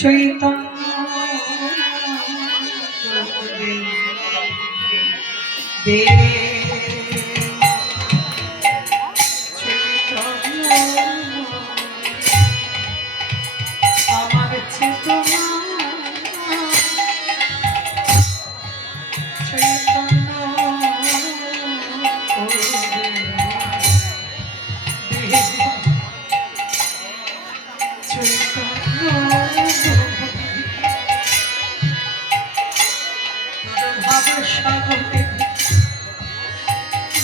চৈতন্য দেব চৈতন্য আমার চেতনা চৈতন্য সাগরে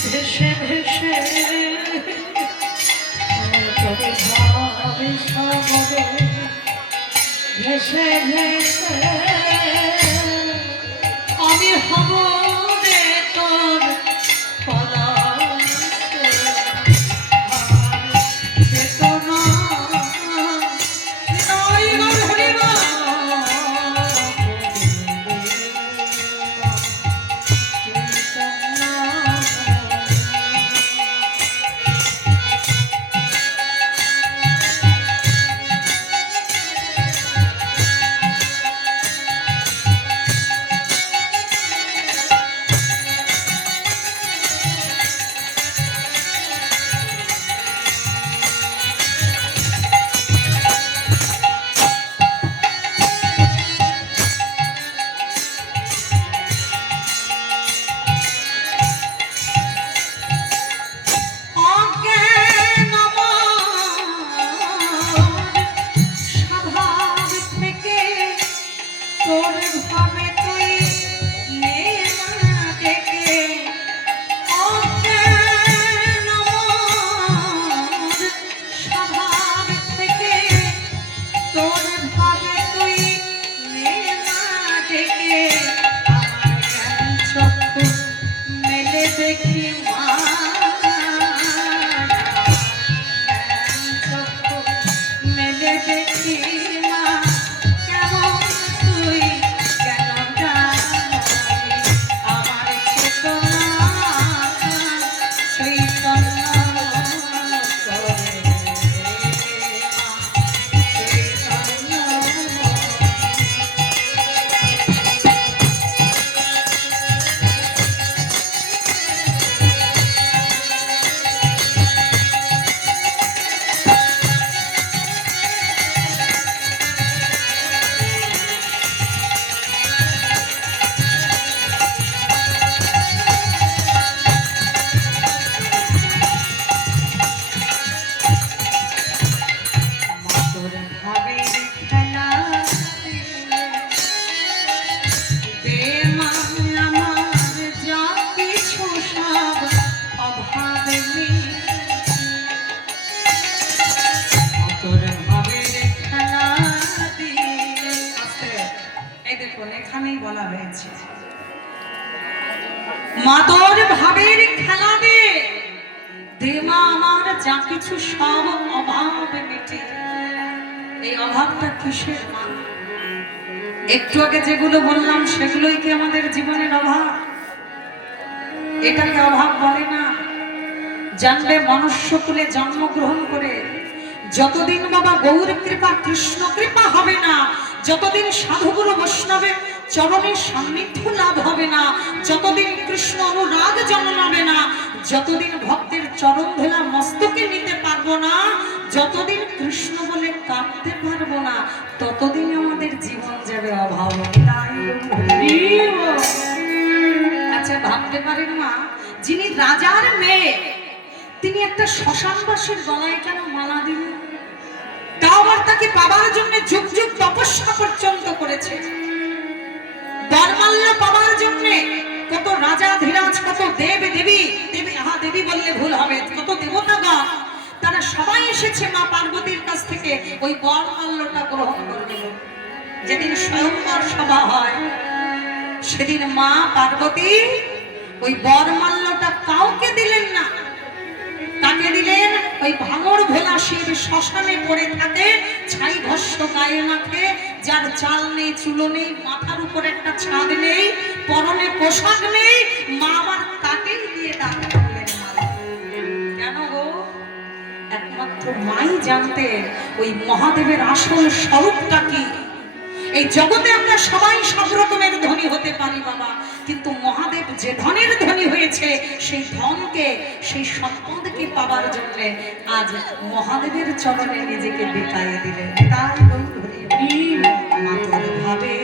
ভেসে ভেসে ভাবে সাগরে ভেসে ভেসে আমি হব রে তোর পলাশ চেতনা নাই গরিবা মাতর ভাবের খেলা দে দে মা আমার যা কিছু সব অভাব মিটে। এই অভাবটা কিসের মা? একটু আগে যেগুলো বললাম সেগুলোই কি আমাদের জীবনের অভাব? এটাকে অভাব বলে না। জানলে মনুষ্য কুলে জন্মগ্রহণ করে যতদিন বাবা গৌর কৃপা কৃষ্ণ কৃপা হবে না, যতদিন সাধুগুরু বৈষ্ণবের চরণের সান্নিধ্য লাভ হবে না, যতদিন কৃষ্ণ অনুরাগ জন্মাবে না, যতদিন ভক্তের চরণ ধেলা মস্তকে নিতে পারবো না, যতদিন কৃষ্ণ বলে কাঁদতে পারবো না, ততদিন আমাদের জীবন যাবে অভাব। আচ্ছা ভাবতে পারেন মা, যিনি রাজার মেয়ে তিনি একটা শ্মশানবাসীর গলায় কেন মালা দিলেন? তাও আবার তাকে পাবার জন্য যুগ যুগ তপস্যা পর্যন্ত করেছে। বরমাল্য পাবার জন্য কত রাজা ধীরাজ, কত দেব দেবী, দেবী বললে ভুল হবে, কত দেবতাগণ তারা সবাই এসেছে মা পার্বতীর কাছ থেকে ওই বরমাল্যটা গ্রহণ করবে। যেদিন স্বয়ংবর সভা হয় সেদিন মা পার্বতী ওই বরমাল্যটা কাউকে দিলেন না। তাকে দিলেন ওই ভাঙর ভোলাশির শ্মশানে পড়ে থাকে, ছাই ভস্য গায়ে মাখে, যার চাল নেই চুলো নেই, মাথার উপর একটা ছাদ নেই, পরনে পোশাক নেই, মা আবার তাকেই দিয়ে দান করলেন মালা। কেন গো? একমাত্র মাই জানতেন ওই মহাদেবের আসল স্বরূপটা কি। এই জগতে আমরা সবাই সব রকমের ধনী হতে পারি বাবা, কিন্তু মহাদেব যে ধনের ধনী হয়েছে সেই ধনকে, সেই সম্পদকে পাবার জন্য আজ মহাদেবের চরণে নিজেকে বিকায়ে দিলেন। তাই মাতর ভাবে